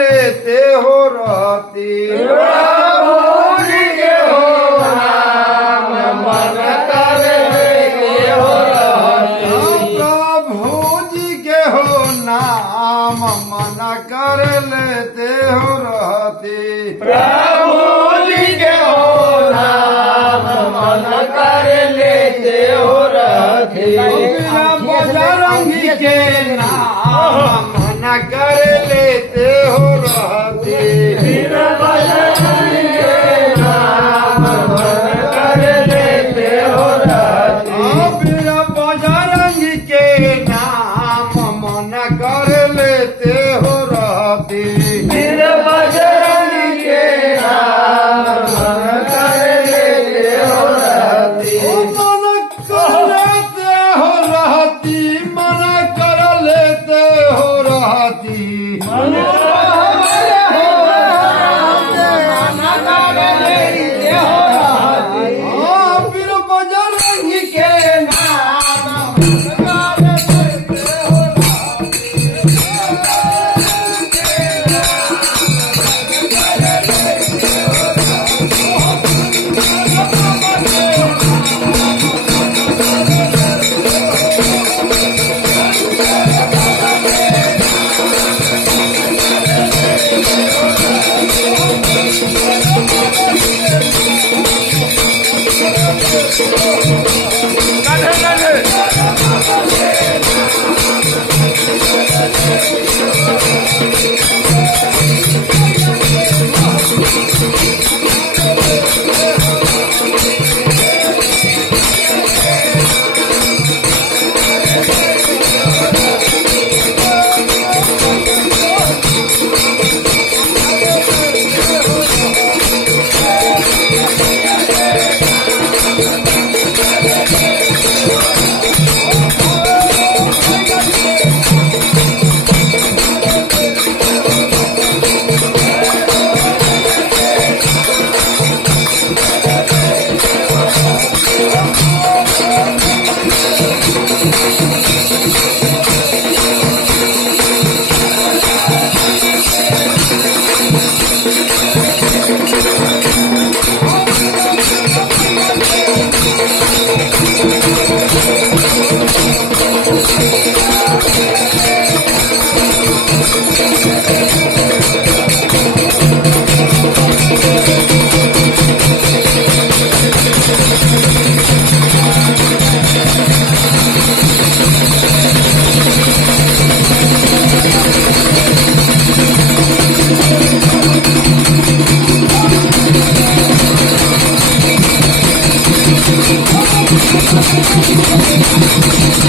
लेते हो रहती। प्रभु जी के हो नाम मन कर लेते हो रहती। प्रभु जी के हो नाम मन कर लेते हो रहती। प्रभु जी के हो नाम मन कर लेते हो रहती। बजरंगी के नाम मन कर लेते हो रहती। फिर बजरंगी के नाम मन कर लेते हो रहती। फिर बजरंगी के नाम मन कर लेते हो रहती। फिर बजरंगी के नाम मन कर लेते हो रहती। मन कर लेते हो रहती। मन कर लेते हो रहती। फिर बजरंगी के नाम मन कर लेते हो रहती। Thank you.